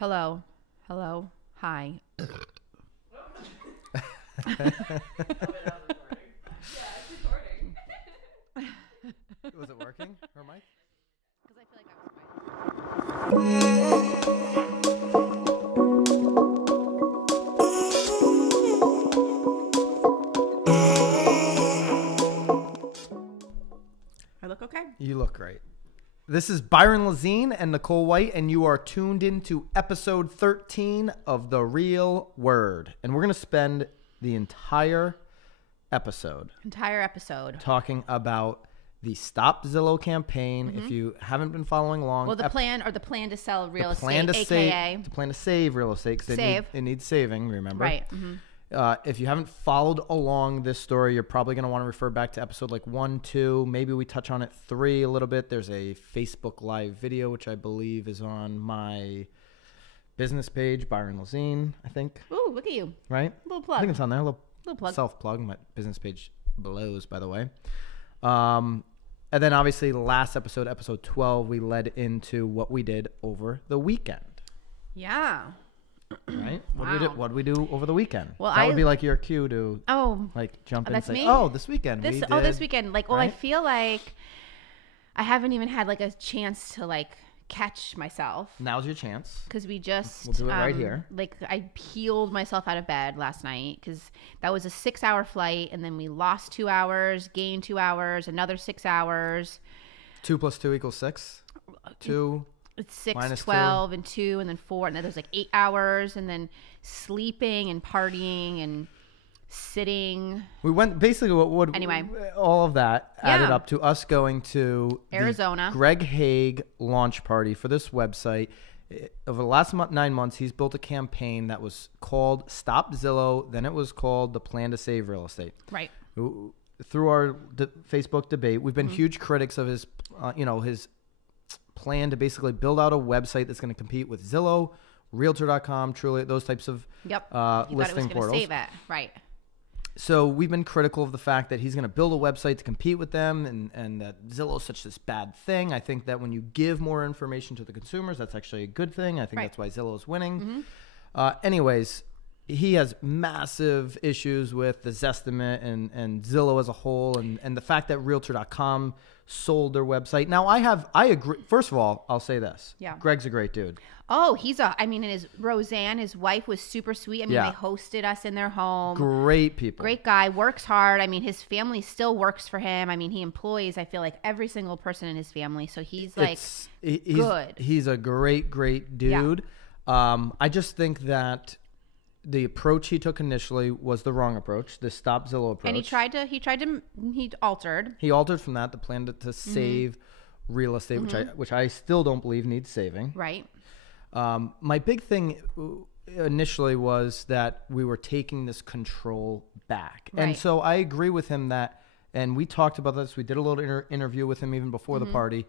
Hello. Hello. Hi. Was it working, her mic? Because I feel like I was I look okay? You look great. This is Byron Lazine and Nicole White, and you are tuned into episode 13 of The Real Word. And we're going to spend the entire episode talking about the Stop Zillow campaign. If you haven't been following along. Well, the plan to sell real estate, the plan to save real estate, because it needs saving, remember? Right. If you haven't followed along this story, you're probably going to want to refer back to episode like 1, 2. Maybe we touch on it 3 a little bit. There's a Facebook Live video, which I believe is on my business page, Byron Lazine, I think. Ooh, look at you. Right? Little plug. I think it's on there. A little plug. Self-plug. My business page blows, by the way. And then obviously last episode, episode 12, we led into what we did over the weekend. Yeah. Right? Wow. What did we do over the weekend? Well, that would be like your cue to jump in and say, me? this weekend we did. This weekend. Right? I feel like I haven't even had like a chance to like catch myself. Now's your chance. Because we'll do it right here. Like I peeled myself out of bed last night because that was a 6-hour flight, and then we lost 2 hours, gained 2 hours, another 6 hours. 2 + 2 = 6. 2. It's 6, minus 12, 2. And 2, and then 4, and then there's like 8 hours, and then sleeping and partying and sitting. We went basically anyway. All of that added up to us going to Arizona, the Greg Hague launch party for this website. Over the last 9 months, he's built a campaign that was called Stop Zillow. Then it was called the Plan to Save Real Estate. Right. Through our Facebook debate, we've been huge critics of his, his plan to basically build out a website that's going to compete with Zillow, Realtor.com, Truly, those types of listing portals. Save it. Right. So we've been critical of the fact that he's going to build a website to compete with them, and that Zillow is such this bad thing. I think that when you give more information to the consumers, that's actually a good thing. I think that's why Zillow is winning. Anyways, he has massive issues with the Zestimate and Zillow as a whole, and the fact that Realtor.com sold their website. Now, I agree. First of all, I'll say this. Yeah. Greg's a great dude. Oh, and Roseanne, his wife, was super sweet. They hosted us in their home. Great people. Great guy, works hard. His family still works for him. He employs, I feel like, every single person in his family. So he's good. He's a great, great dude. Yeah. I just think that the approach he took initially was the wrong approach, the Stop Zillow approach. And he altered. He altered from that, the plan to save real estate, which I still don't believe needs saving. Right. My big thing initially was that we were taking this control back. Right. And so I agree with him that, and we talked about this, we did a little interview with him even before the party.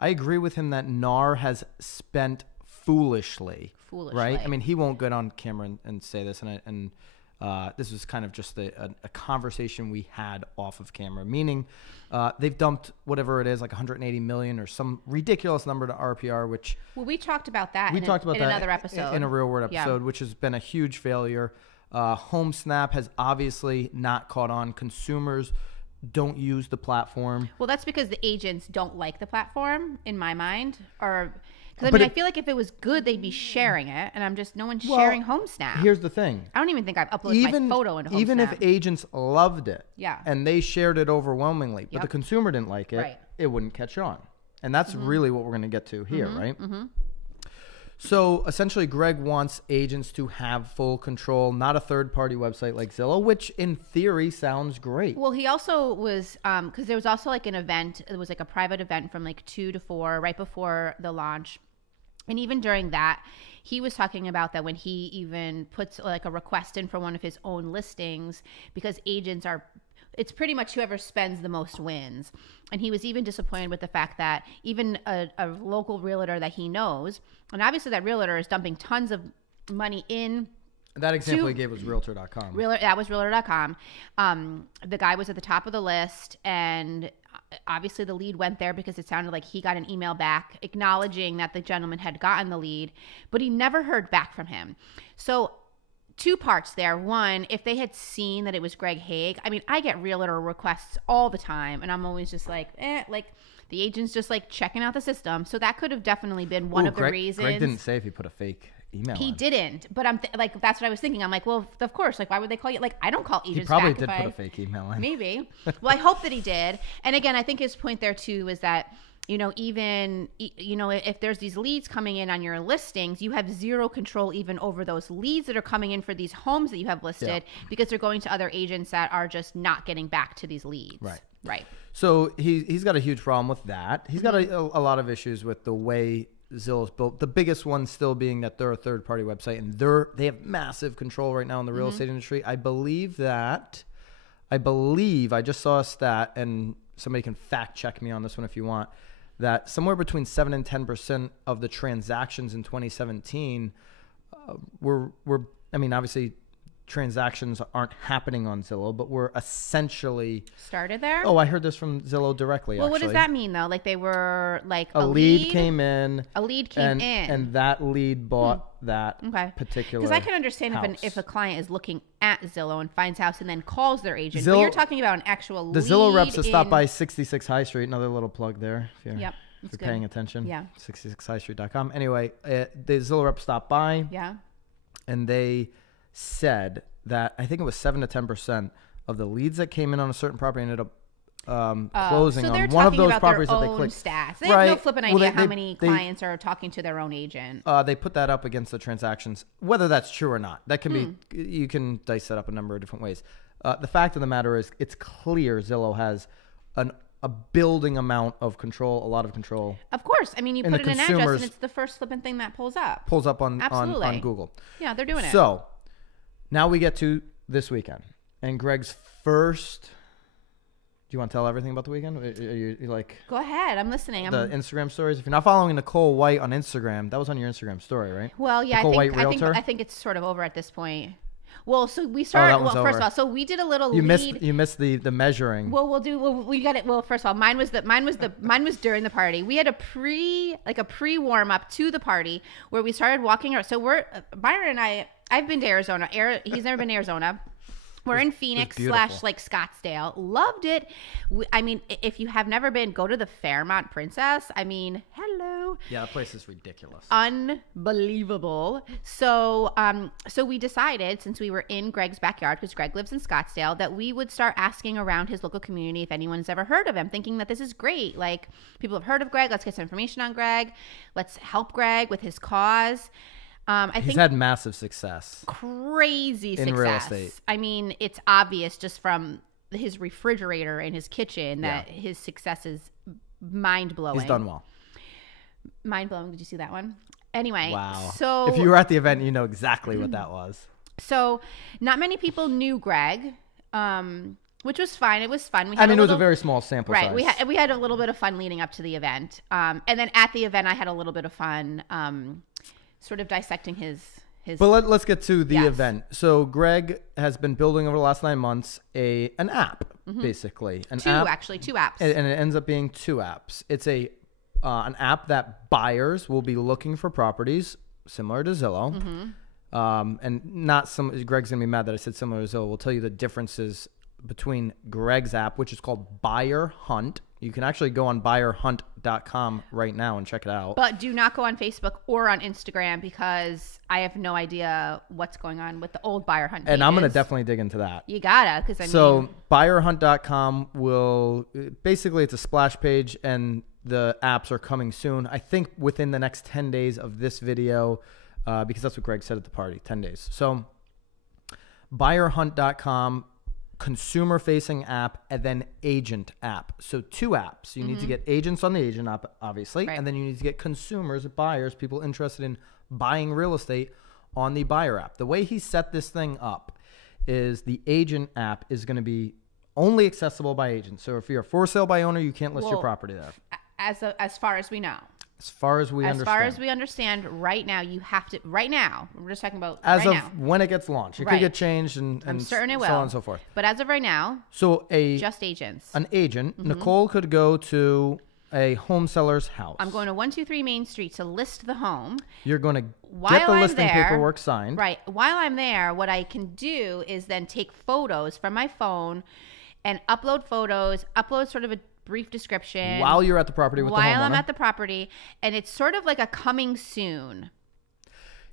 I agree with him that NAR has spent foolishly. Right? He won't get on camera and say this, and this was kind of just a conversation we had off of camera, meaning they've dumped whatever it is, like 180 million or some ridiculous number to RPR, which... Well, we talked about that in another episode. In a Real Word episode, which has been a huge failure. HomeSnap has obviously not caught on. Consumers don't use the platform. Well, that's because the agents don't like the platform, in my mind, because I feel like if it was good, they'd be sharing it, and no one's sharing HomeSnap. Here's the thing. I don't even think I've uploaded my photo into HomeSnap. Even if agents loved it, yeah, and they shared it overwhelmingly, but the consumer didn't like it, it wouldn't catch on. And that's really what we're going to get to here, right? So essentially, Greg wants agents to have full control, not a third-party website like Zillow, which in theory sounds great. Well, he also was, because there was also like an event, it was like a private event from like 2 to 4 right before the launch. And even during that, he was talking about that when he even puts like a request in for one of his own listings, because agents are, it's pretty much whoever spends the most wins. And he was even disappointed with the fact that even a local realtor that he knows, and obviously that realtor is dumping tons of money in. That example he gave was Realtor.com. That was Realtor.com. The guy was at the top of the list, and obviously the lead went there because it sounded like he got an email back acknowledging that the gentleman had gotten the lead, but he never heard back from him. So two parts there. One, if they had seen that it was Greg Hague, I mean, I get realtor requests all the time, and I'm always just like, like the agent's just like checking out the system. So that could have definitely been one of the reasons. Greg didn't say if he put a fake email He in. didn't, but I'm like, that's what I was thinking. I'm like, well, of course, like, why would they call you? Like, I don't call agents He probably back did put a fake email in. Maybe. Well, I hope that he did. And again, I think his point there too is that, you know, even, you know, if there's these leads coming in on your listings, you have zero control even over those leads that are coming in for these homes that you have listed because they're going to other agents that are just not getting back to these leads. Right. So he's got a huge problem with that. He's got a lot of issues with the way Zillow's built. The biggest one still being that they're a third-party website and they have massive control right now in the real estate industry. I believe I just saw a stat, and somebody can fact check me on this one if you want, that somewhere between 7 and 10% of the transactions in 2017 were I mean, obviously transactions aren't happening on Zillow, but we're essentially started there. Oh, I heard this from Zillow directly. Well, actually. What does that mean though? Like they were like a lead came in. A lead came in, and that lead bought that particular. Because I can understand if a client is looking at Zillow and finds house and then calls their agent. Zillow, but you're talking about an actual the lead. Zillow reps that stop by 66 High Street. Another little plug there. If you're, Yep. If you're paying attention. Yeah. 66highstreet.com. Anyway, the Zillow reps stopped by. Yeah. And they said that I think it was 7 to 10% of the leads that came in on a certain property ended up closing on one of those properties that they clicked. Stats. They have no flipping idea how many clients are talking to their own agent. They put that up against the transactions, whether that's true or not. That can be, you can dice that up a number of different ways. The fact of the matter is, it's clear Zillow has a building amount of control, a lot of control. Of course. I mean, you put in an address and it's the first flipping thing that pulls up. Pulls up on Google. Yeah, they're doing it. So now we get to this weekend. And Greg's first... Do you want to tell everything about the weekend? Are you like... Go ahead. I'm listening. The Instagram stories. If you're not following Nicole White on Instagram, that was on your Instagram story, right? Well, yeah. I think it's sort of over at this point. Well, so we started. Well, first of all, so we did a little. You missed the measuring. Well, we got it. Well, first of all, mine was during the party. We had a pre warm up to the party where we started walking around. So Byron and I. I've been to Arizona. He's never been to Arizona. We're in Phoenix / Scottsdale. Loved it. I mean, if you have never been, go to the Fairmont Princess. I mean, hello. Yeah, that place is ridiculous. Unbelievable. So we decided, since we were in Greg's backyard, because Greg lives in Scottsdale, that we would start asking around his local community if anyone's ever heard of him, thinking that this is great. Like, people have heard of Greg. Let's get some information on Greg. Let's help Greg with his cause. He's had massive success. Crazy success. In real estate. I mean, it's obvious just from his refrigerator in his kitchen that his success is mind-blowing. He's done well. Mind-blowing. Did you see that one? Anyway. Wow. So if you were at the event, you know exactly what that was. So not many people knew Greg, which was fine. It was fun. It was a very small sample size. Right. We had a little bit of fun leading up to the event. And then at the event, I had a little bit of fun sort of dissecting his But let's get to the event. So Greg has been building over the last 9 months an app, basically. Two apps. And it ends up being 2 apps. It's an app that buyers will be looking for properties similar to Zillow. And not some. Greg's going to be mad that I said similar to Zillow. We'll tell you the differences between Greg's app, which is called BuyerHunt. You can actually go on BuyerHunt.com right now and check it out. But do not go on Facebook or on Instagram because I have no idea what's going on with the old BuyerHunt pages. And I'm going to definitely dig into that. You gotta, because So BuyerHunt.com will basically, it's a splash page and the apps are coming soon. I think within the next 10 days of this video, because that's what Greg said at the party, 10 days. So BuyerHunt.com, consumer-facing app, and then agent app. So 2 apps. You need to get agents on the agent app, obviously, and then you need to get consumers, buyers, people interested in buying real estate on the buyer app. The way he set this thing up is the agent app is going to be only accessible by agents. So if you're a for sale by owner, you can't list your property there. As far as we know. As far as we understand. As far as we understand, right now, you have to, right now, we're just talking about as right of now. when it gets launched. It could get changed and I'm certain it will. so on and so forth. But as of right now, so just agents. An agent, Nicole could go to a home seller's house. I'm going to 123 Main Street to list the home. You're going to get the listing paperwork signed. Right. While I'm there, what I can do is then take photos from my phone and upload photos, upload sort of a brief description. While you're at the property with the homeowner. While I'm at the property. And it's sort of like a coming soon.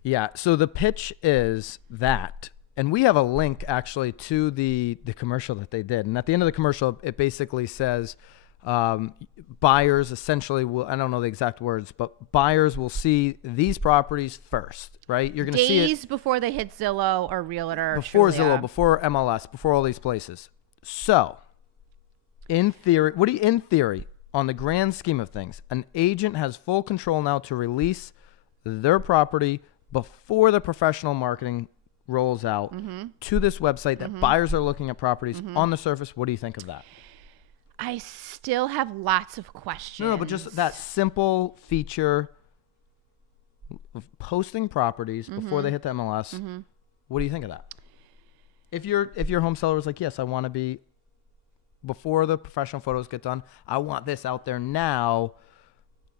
Yeah. So the pitch is that, and we have a link actually to the commercial that they did. And at the end of the commercial, it basically says buyers essentially will, I don't know the exact words, but buyers will see these properties first, right? You're going to see it days before they hit Zillow or Realtor. Before Zillow, before MLS, before all these places. So, in theory, on the grand scheme of things, an agent has full control now to release their property before the professional marketing rolls out to this website that buyers are looking at properties on the surface. What do you think of that? I still have lots of questions. No, but just that simple feature of posting properties before they hit the MLS. What do you think of that? If your home seller is like, yes, I want to be, before the professional photos get done, I want this out there now.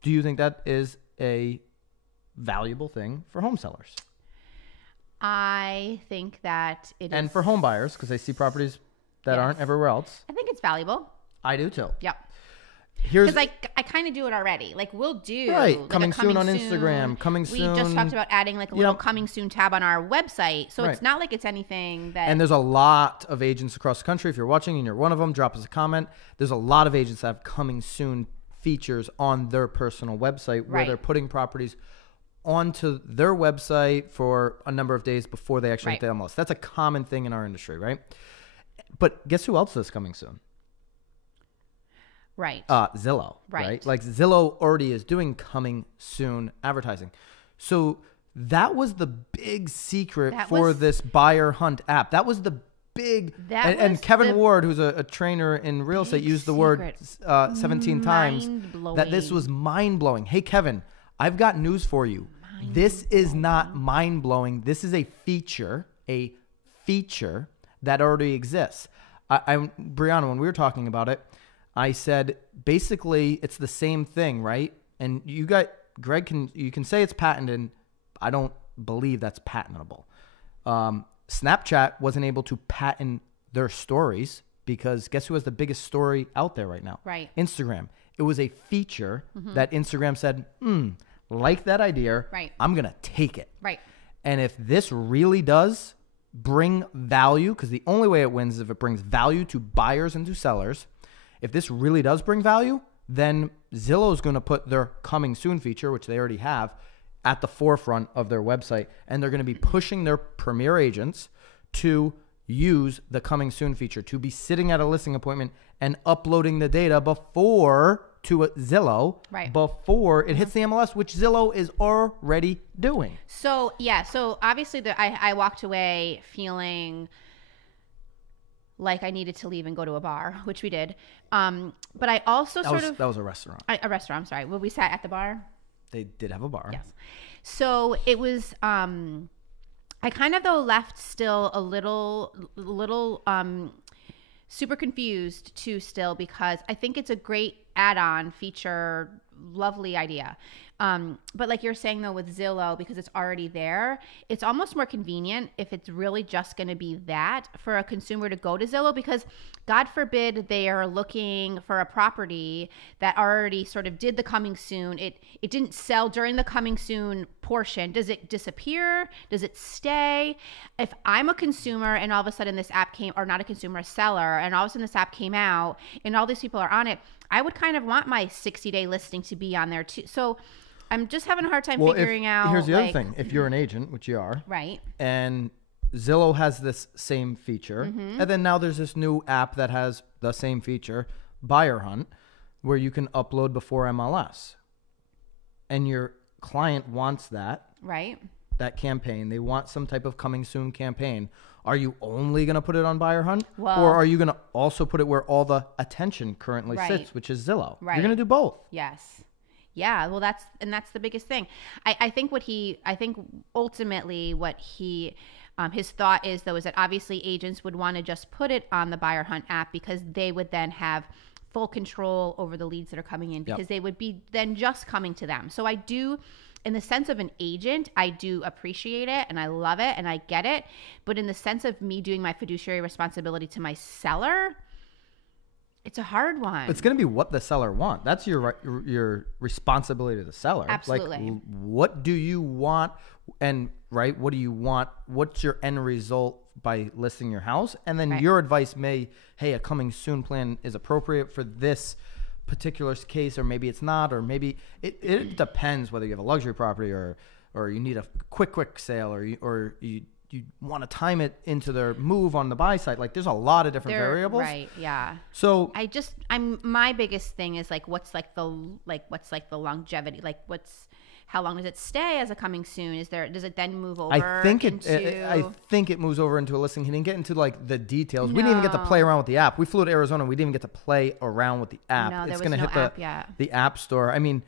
Do you think that is a valuable thing for home sellers? I think that it is. And for home buyers, because they see properties that aren't everywhere else. I think it's valuable. I do too. Yep. Because I kind of do it already. Like we'll do like coming soon on Instagram, coming soon. We just talked about adding like a little coming soon tab on our website. So it's not like it's anything that. And there's a lot of agents across the country. If you're watching and you're one of them, drop us a comment. There's a lot of agents that have coming soon features on their personal website where they're putting properties onto their website for a number of days before they actually hit the MLS. That's a common thing in our industry, right? But guess who else is coming soon? Right. Zillow. Right. Like Zillow already is doing coming soon advertising. So that was the big secret for this BuyerHunt app. That was the big, and Kevin Ward, who's a trainer in real estate, used the word 17 times that this was mind blowing. Hey, Kevin, I've got news for you. This is not mind blowing. This is a feature that already exists. Brianna, when we were talking about it, I said, basically, it's the same thing, right? And Greg, you can say it's patented. I don't believe that's patentable. Snapchat wasn't able to patent their stories because guess who has the biggest story out there right now? Right. Instagram. It was a feature that Instagram said, like that idea. Right. I'm going to take it. Right. And if this really does bring value, because the only way it wins is if it brings value to buyers and to sellers. If this really does bring value, then Zillow is going to put their coming soon feature, which they already have, at the forefront of their website. And they're going to be pushing their premier agents to use the coming soon feature, to be sitting at a listing appointment and uploading the data before to Zillow, before it hits the MLS, which Zillow is already doing. So, yeah. So obviously I walked away feeling like I needed to leave and go to a bar, which we did. But I also that was a restaurant. A restaurant, I'm sorry. Well, we sat at the bar. They did have a bar. Yes. So it was, I kind of though left still a little super confused too still, because I think it's a great add-on feature, lovely idea. But like you're saying though with Zillow, because it's already there, it's almost more convenient if it's really just going to be that for a consumer to go to Zillow, because God forbid they are looking for a property that already sort of did the coming soon. It didn't sell during the coming soon portion. Does it disappear? Does it stay? If I'm a consumer and all of a sudden this app came, or not a consumer, a seller, and all of a sudden this app came out and all these people are on it, I would kind of want my 60-day listing to be on there too. So I'm just having a hard time figuring out. Here's the other thing. If you're an agent, which you are, right, and Zillow has this same feature, and then now there's this new app that has the same feature, BuyerHunt, where you can upload before MLS. And your client wants that. Right. That campaign. They want some type of coming soon campaign. Are you only going to put it on BuyerHunt? Or are you going to also put it where all the attention currently sits, which is Zillow? Right. You're going to do both. Yes. Yeah, well, that's the biggest thing. I think ultimately what his thought is, though, is that obviously agents would want to just put it on the BuyerHunt app because they would then have full control over the leads that are coming in, because they would be then just coming to them. So I do, in the sense of an agent, I do appreciate it and I love it and I get it. But in the sense of me doing my fiduciary responsibility to my seller, it's a hard one. It's going to be what the seller wants. That's your responsibility to the seller. Absolutely. Like, what do you want? And what do you want? What's your end result by listing your house? And then your advice hey, a coming soon plan is appropriate for this particular case, or maybe it's not, or maybe it depends whether you have a luxury property or you need a quick sale, or you want to time it into their move on the buy side. Like, there's a lot of different variables. Right. Yeah. So my biggest thing is like, what's the longevity? Like, how long does it stay as a coming soon? Does it then move over? I think it moves over into a listing. He didn't get into like the details. No. We didn't even get to play around with the app. We flew to Arizona. We didn't even get to play around with the app. No, it's going to hit the app store. I mean,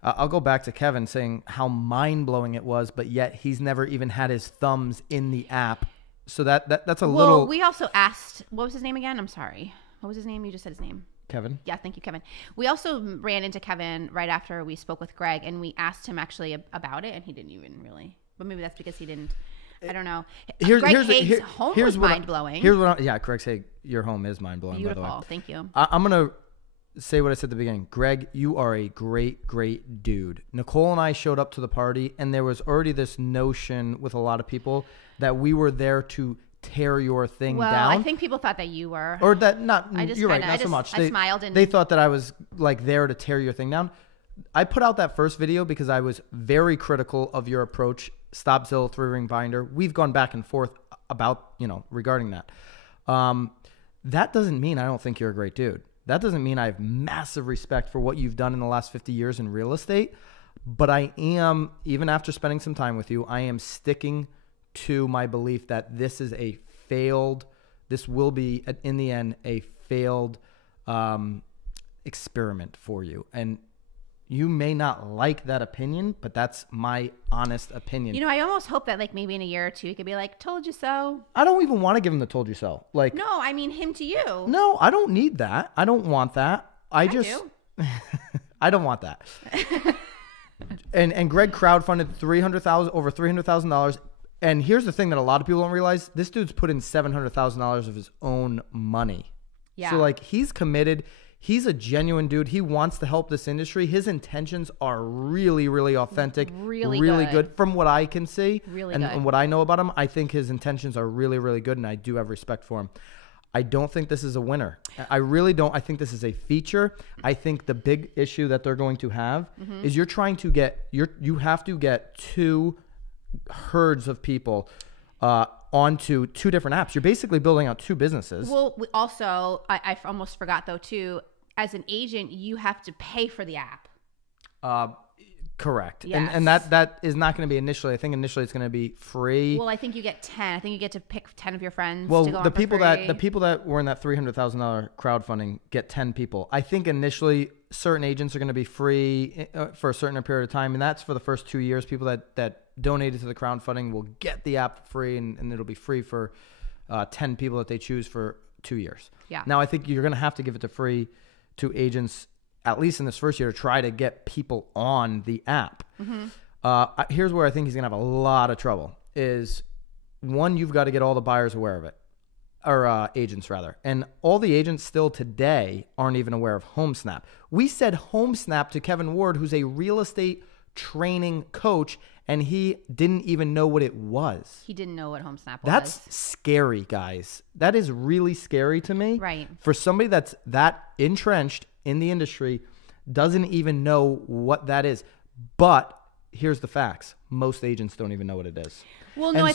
I'll go back to Kevin saying how mind-blowing it was, but yet he's never even had his thumbs in the app. So that's a little... Well, we also asked... What was his name again? I'm sorry. What was his name? You just said his name. Kevin. Yeah, thank you, Kevin. We also ran into Kevin right after we spoke with Greg, and we asked him actually about it, and he didn't even really... But maybe that's because he didn't... I don't know. Greg Hague's home was mind-blowing. Greg Hague, your home is mind-blowing, Beautiful. By the way. Thank you. I'm going to say what I said at the beginning. Greg, you are a great, great dude. Nicole and I showed up to the party, and there was already this notion with a lot of people that we were there to tear your thing down. Well, I think people thought that you were. Or that, you're right, not so much. I smiled and... They thought that I was like there to tear your thing down. I put out that first video because I was very critical of your approach. Stop Zillow 3-ring binder. We've gone back and forth about, regarding that. That doesn't mean I don't think you're a great dude. That doesn't mean I have massive respect for what you've done in the last 50 years in real estate. But I am, even after spending some time with you, I am sticking to my belief that this will be, in the end, a failed experiment for you. And you may not like that opinion, but that's my honest opinion. I almost hope that like maybe in a year or two, he could be like, told you so. I don't even want to give him the told you so. Like, no, I mean him to you. No, I don't need that. I don't want that. I do. I don't want that. and Greg crowdfunded over $300,000. And here's the thing that a lot of people don't realize. This dude's put in $700,000 of his own money. Yeah. So like, he's committed. He's a genuine dude. He wants to help this industry. His intentions are really, really authentic. Really good. From what I can see. And what I know about him, I think his intentions are really, really good, and I do have respect for him. I don't think this is a winner. I really don't. I think this is a feature. I think the big issue that they're going to have is you have to get two herds of people onto two different apps. You're basically building out two businesses. Well, I almost forgot though too, as an agent, you have to pay for the app. Correct. Yes. And that is not going to be initially. I think initially it's going to be free. Well, I think you get 10. I think you get to pick 10 of your friends. Well, to go the people that were in that $300,000 crowdfunding get 10 people. I think initially certain agents are going to be free for a certain period of time, and that's for the first 2 years. People that donated to the crowdfunding will get the app free, and it'll be free for 10 people that they choose for 2 years. Yeah. Now, I think you're going to have to give it to free to agents, at least in this first year, to try to get people on the app. Here's where I think he's going to have a lot of trouble is, one, you've got to get all the buyers aware of it, or agents rather. And all the agents still today aren't even aware of HomeSnap. We said HomeSnap to Kevin Ward, who's a real estate training coach, and he didn't even know what it was. He didn't know what HomeSnap was. That's scary, guys. That is really scary to me. Right. For somebody that's that entrenched in the industry, doesn't even know what that is. But here's the facts. Most agents don't even know what it is. Well, no, I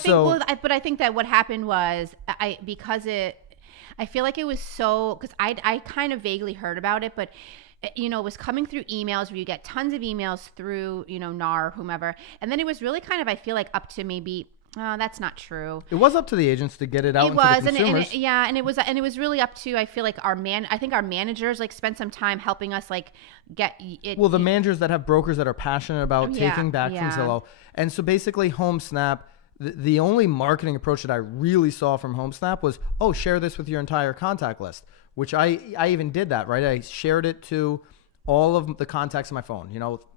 think that what happened was I feel like it was so, because I kind of vaguely heard about it, but it was coming through emails where you get tons of emails through, NAR or whomever. And then it was really kind of, I feel like up to maybe Oh, that's not true. It was up to the agents to get it out into the consumers. And it was really up to, I feel like our managers like spent some time helping us like get it. Well, the managers that have brokers that are passionate about taking back from Zillow. And so basically HomeSnap, the only marketing approach that I really saw from HomeSnap was, share this with your entire contact list, which I even did that, right? I shared it to all of the contacts on my phone,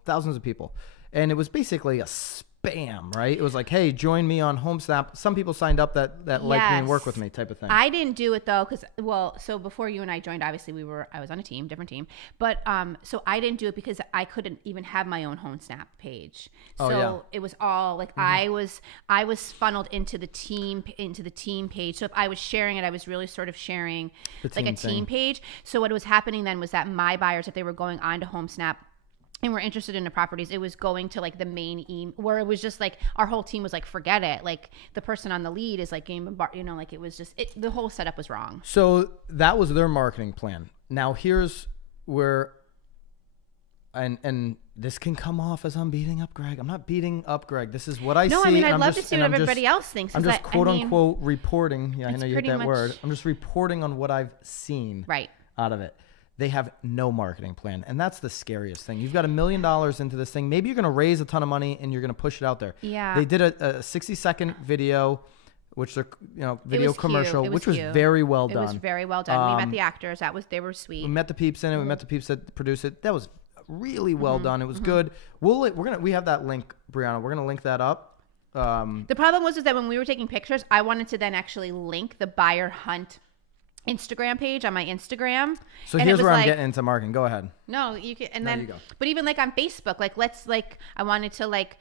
thousands of people. And it was basically a spam, right? It was like, hey, join me on HomeSnap. Some people signed up that like me and work with me type of thing. I didn't do it though, because so before you and I joined, obviously I was on a team, different team, but so I didn't do it because I couldn't even have my own HomeSnap page. So it was all like I was funneled into the team page. So if I was sharing it, I was really sort of sharing like a team page. So what was happening then was that my buyers, if they were going on to HomeSnap and we're interested in the properties, it was going to like the main email where it was just like our whole team was like, forget it. Like the person on the lead is like like it was just the whole setup was wrong. So that was their marketing plan. Now here's where, and this can come off as I'm beating up Greg. I'm not beating up Greg. This is what I see. No, I mean, I'd love to see what everybody else thinks. I'm just quote unquote reporting. Yeah, I know you hate that word. I'm just reporting on what I've seen out of it. They have no marketing plan. And that's the scariest thing. You've got $1 million into this thing. Maybe you're going to raise a ton of money and you're going to push it out there. Yeah. They did a 60-second video, which they're, video commercial, which was very well done. It was very well done. We met the actors. They were sweet. We met the peeps in it. We met the peeps that produced it. That was really well done. It was good. We have that link, Brianna. We're going to link that up. The problem was that when we were taking pictures, I wanted to then actually link the BuyerHunt Instagram page on my Instagram. So here's where I'm getting into marketing. Go ahead. No, you can, and then, you go. But even like on Facebook, I wanted to like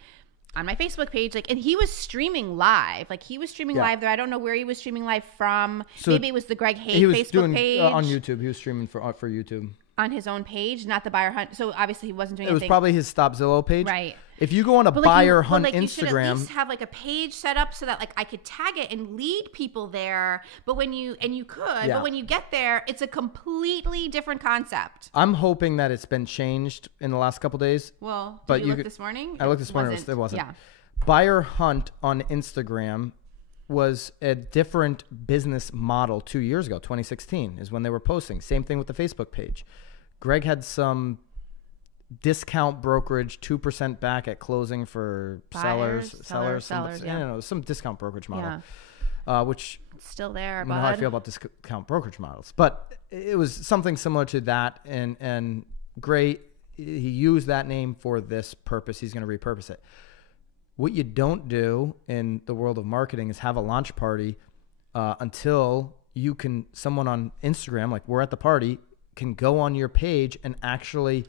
on my Facebook page, like, and he was streaming live. Like he was streaming live there. I don't know where he was streaming live from. So maybe it was the Greg Hague Facebook page. On YouTube. He was streaming for YouTube. On his own page, not the BuyerHunt. So obviously he wasn't doing anything. It was probably his Stop Zillow page. Right. If you go on a BuyerHunt Instagram, you should at least have like a page set up so that like I could tag it and lead people there. But when you get there, it's a completely different concept. I'm hoping that it's been changed in the last couple days. Well, did you look this morning? I looked this morning. It wasn't. Yeah. BuyerHunt on Instagram was a different business model 2 years ago. 2016 is when they were posting. Same thing with the Facebook page. Greg had some discount brokerage, 2% back at closing for sellers. Some discount brokerage model, which it's still there. I don't know how I feel about discount brokerage models, but it was something similar to that. And great, he used that name for this purpose. He's going to repurpose it. What you don't do in the world of marketing is have a launch party until someone on Instagram, like we're at the party, can go on your page and actually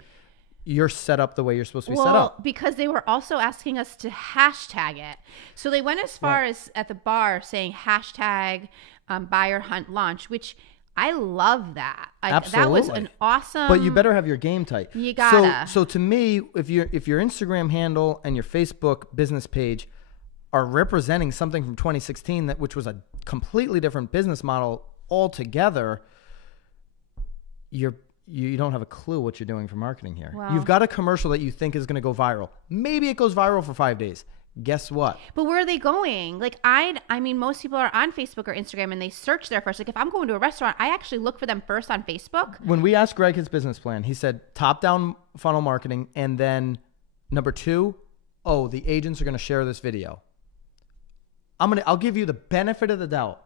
you're set up the way you're supposed to be set up. Because they were also asking us to hashtag it. So they went as far as at the bar saying hashtag BuyerHunt launch, which I love that. Absolutely. That was an awesome. But you better have your game tight. You gotta. So to me, if your Instagram handle and your Facebook business page are representing something from 2016 which was a completely different business model altogether, you don't have a clue what you're doing for marketing here. Wow. You've got a commercial that you think is going to go viral. Maybe it goes viral for 5 days. Guess what? But where are they going? Like I mean, most people are on Facebook or Instagram and they search there first. Like if I'm going to a restaurant, I actually look for them first on Facebook. When we asked Greg his business plan, he said top-down funnel marketing, and then number 2, the agents are going to share this video. I'll give you the benefit of the doubt.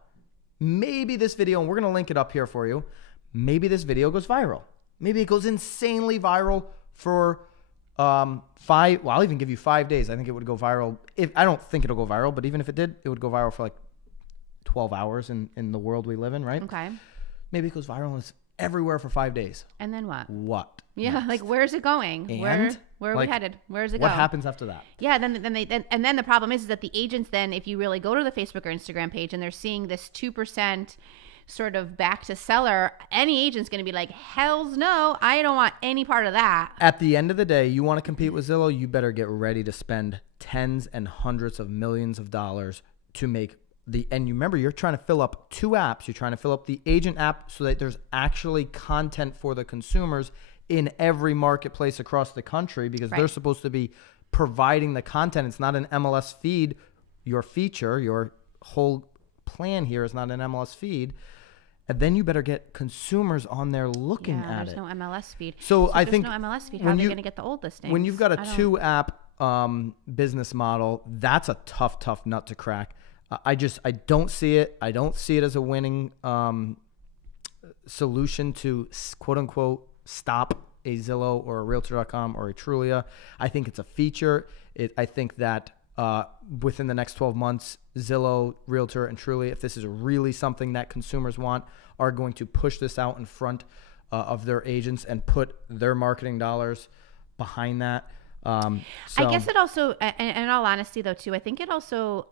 Maybe this video, and we're going to link it up here for you. Maybe this video goes viral. Maybe it goes insanely viral for 5. Well, I'll even give you 5 days. I think it would go viral. I don't think it'll go viral, but even if it did, it would go viral for like 12 hours in the world we live in, right? Okay. Maybe it goes viral and it's everywhere for 5 days. And then what? What? Yeah, next? Like where's it going? And where are we headed? Where does it go? What happens after that? Yeah, then the problem is that the agents then, if you really go to the Facebook or Instagram page and they're seeing this 2% sort of back to seller, any agent's going to be like, hells no, I don't want any part of that. At the end of the day, you want to compete with Zillow, you better get ready to spend tens and hundreds of millions of dollars to make and you remember, you're trying to fill up 2 apps. You're trying to fill up the agent app so that there's actually content for the consumers in every marketplace across the country, because they're supposed to be providing the content. It's not an MLS feed your feature, your whole plan here is not an MLS feed, and then you better get consumers on there looking at it. There's no MLS feed. So I think there's no MLS feed. How are they going to get the old listings? When you've got a 2-app business model, that's a tough nut to crack. I don't see it. I don't see it as a winning solution to quote unquote stop a Zillow or a Realtor.com or a Trulia. I think it's a feature. I think that within the next 12 months, Zillow, Realtor, and Trulia, if this is really something that consumers want, are going to push this out in front of their agents and put their marketing dollars behind that. I guess it also, and in all honesty though too, I think it also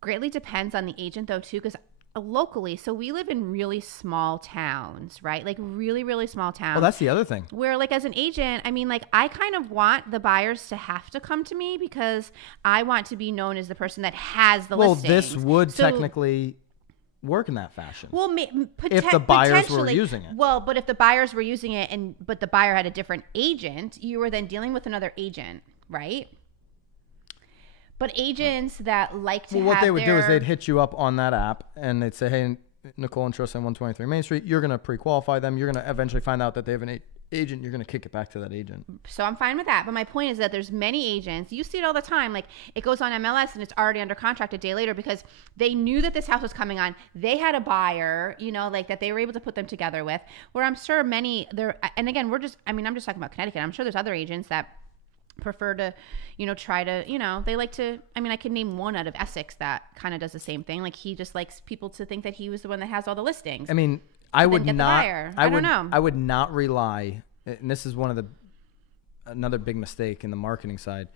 greatly depends on the agent though too, because locally, so we live in really small towns, right? Like really, really small towns. Well, that's the other thing. Where like as an agent, I mean, like I kind of want the buyers to have to come to me because I want to be known as the person that has the listings. Well, this would technically work in that fashion. Well, if the buyers were using it. Well, but if the buyers were using it but the buyer had a different agent, you were then dealing with another agent, right? But agents that like to what they would do is they'd hit you up on that app and they'd say, hey, Nicole and Tristan, 123 Main Street, you're going to pre-qualify them. You're going to eventually find out that they have an agent. You're going to kick it back to that agent. So I'm fine with that. But my point is that there's many agents. You see it all the time. Like it goes on MLS and it's already under contract a day later because they knew that this house was coming on. They had a buyer, like that they were able to put them together with. Where I'm sure many there. And again, I'm just talking about Connecticut. I'm sure there's other agents that prefer to, try to, they like to, I can name one out of Essex that kind of does the same thing. Like he just likes people to think that he was the one that has all the listings. I would not, I don't know. I would not rely, and this is another big mistake in the marketing side.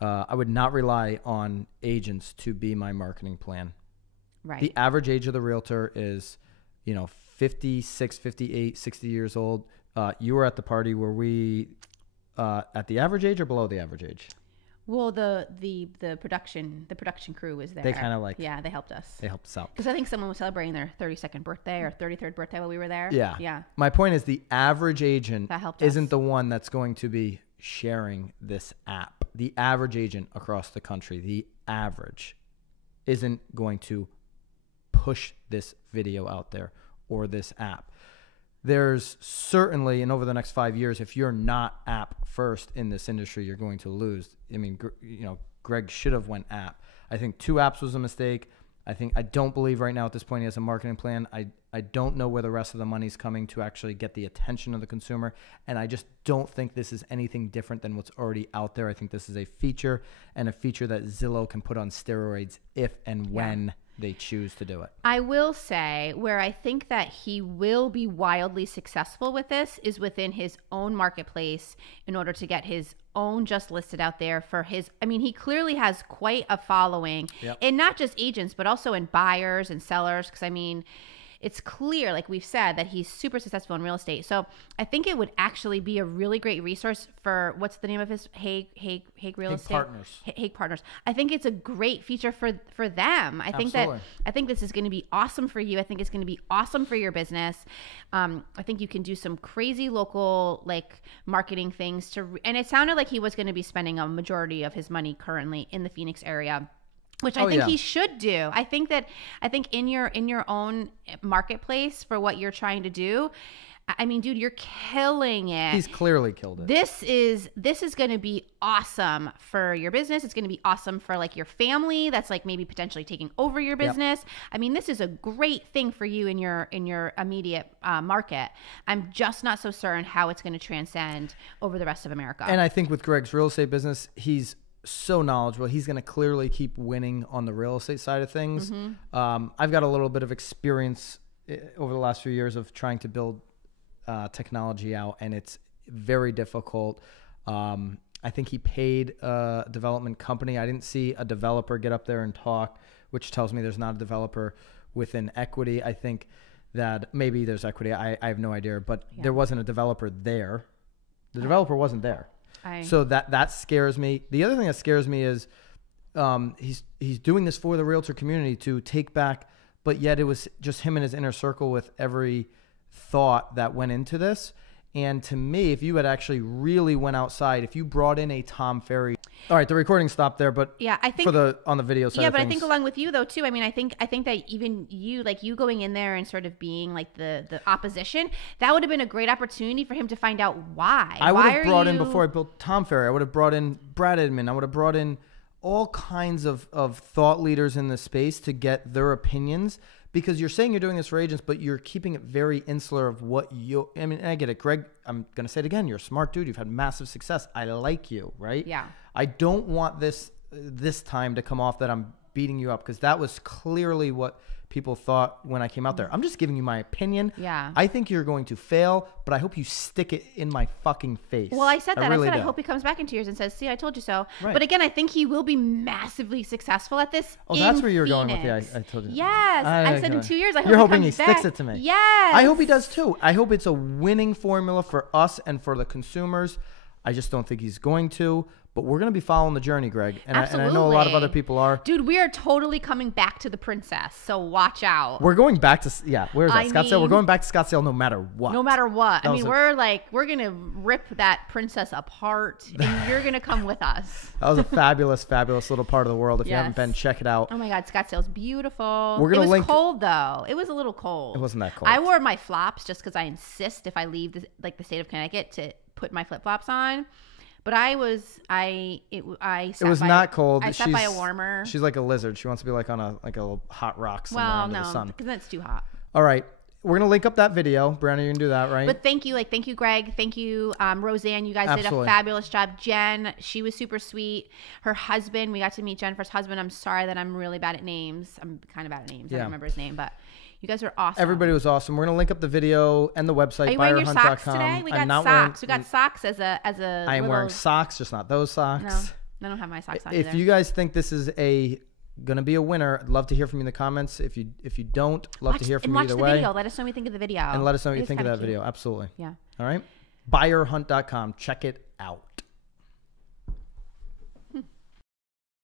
I would not rely on agents to be my marketing plan. Right. The average age of the realtor is, 56, 58, 60 years old. You were at the party where we, at the average age or below the average age? Well, the production crew was there. They kind of they helped us. They helped us out. Because I think someone was celebrating their 32nd birthday or 33rd birthday while we were there. Yeah. Yeah. My point is the average agent that helped isn't us. the one that's going to be sharing this app. The average agent across the country, the average, isn't going to push this video out there or this app. There's certainly, and over the next 5 years, if you're not app first in this industry, you're going to lose. Greg should have went app. I think 2 apps was a mistake. I don't believe right now at this point he has a marketing plan. I don't know where the rest of the money's coming to actually get the attention of the consumer. And I just don't think this is anything different than what's already out there. I think this is a feature and a feature that Zillow can put on steroids if and when they choose to do it. I will say where I think that he will be wildly successful with this is within his own marketplace in order to get his own just listed out there for his, he clearly has quite a following and not just agents, but also in buyers and sellers. Cause it's clear, like we've said, that he's super successful in real estate. So I think it would actually be a really great resource for, what's the name of his Hague Real Estate? Partners. Hague Partners. I think it's a great feature for them. I think this is going to be awesome for you. I think it's going to be awesome for your business. I think you can do some crazy local marketing things and it sounded like he was going to be spending a majority of his money currently in the Phoenix area, which I think he should do. I think in your own marketplace for what you're trying to do, dude, you're killing it. He's clearly killed it. This is going to be awesome for your business. It's going to be awesome for your family that's maybe potentially taking over your business. Yep. This is a great thing for you in your immediate market. I'm just not so certain how it's going to transcend over the rest of America. And I think with Greg's real estate business, he's so knowledgeable. He's going to clearly keep winning on the real estate side of things. Mm-hmm. I've got a little bit of experience over the last few years of trying to build technology out, and it's very difficult. I think he paid a development company. I didn't see a developer get up there and talk, which tells me there's not a developer within equity. I think that maybe there's equity. I have no idea, but there wasn't a developer there. The developer wasn't there. So that scares me. The other thing that scares me is he's doing this for the realtor community to take back, but yet it was just him and his inner circle with every thought that went into this. And to me, if you had actually really went outside, if you brought in a Tom Ferry All right, the recording stopped there, but yeah, I think on the video side. Yeah, of but things. I think along with you though too. I mean, I think that even you, like you going in there and sort of being like the opposition, that would have been a great opportunity for him to find out why. I would have brought in, before I built Tom Ferry, I would have brought in Brad Edmond. I would have brought in all kinds of thought leaders in the space to get their opinions, because you're saying you're doing this for agents, but you're keeping it very insular of what you, I mean, I get it. Greg, I'm going to say it again. You're a smart dude. You've had massive success. I like you, right? Yeah. I don't want this time to come off that I'm beating you up, because that was clearly what people thought when I came out there. I'm just giving you my opinion. Yeah. I think you're going to fail, but I hope you stick it in my fucking face. Well, I said that. Really I said do. I hope he comes back in 2 years and says, "See, I told you so." Right. But again, I think he will be massively successful at this. Oh, that's where you're Phoenix. going with the I told you. Yes, I said in 2 years. I hope you're he hoping comes he back. sticks it to me. Yes. I hope he does too. I hope it's a winning formula for us and for the consumers. I just don't think he's going to. But we're going to be following the journey, Greg. And I know a lot of other people are. Dude, we are totally coming back to the princess. So watch out. We're going back to, where is that? Scottsdale? We're going back to Scottsdale no matter what. No matter what. I mean, we're going to rip that princess apart. And you're going to come with us. That was a fabulous, fabulous little part of the world. If you haven't been, check it out. Oh my God, Scottsdale's beautiful. We're gonna it was link cold though. It was a little cold. It wasn't that cold. I wore my flops just because I insist if I leave the state of Connecticut to put my flip flops on. But it was not cold. I sat by a warmer. She's like a lizard. She wants to be like on a little hot rock somewhere under the sun. Because then it's too hot. All right. We're going to link up that video. Brianna, you can do that, right? But thank you, Greg. Thank you, Roseanne. You guys Absolutely. did a fabulous job. Jen, she was super sweet. Her husband, we got to meet Jennifer's husband. I'm sorry that I'm really bad at names. I'm kind of bad at names. I don't remember his name, but you guys are awesome. Everybody was awesome. We're going to link up the video and the website, Are you wearing your socks BuyerHunt.com. today? We got socks. We got socks as a I am wearing socks, just not those socks. No, I don't have my socks on If either. you guys think this is gonna be a winner, I'd love to hear from you in the comments. If you don't, love to hear from you either way. Watch the video. Let us know what you think of the video. And let us know what you think of that video. Absolutely. Yeah. All right. BuyerHunt.com. Check it out.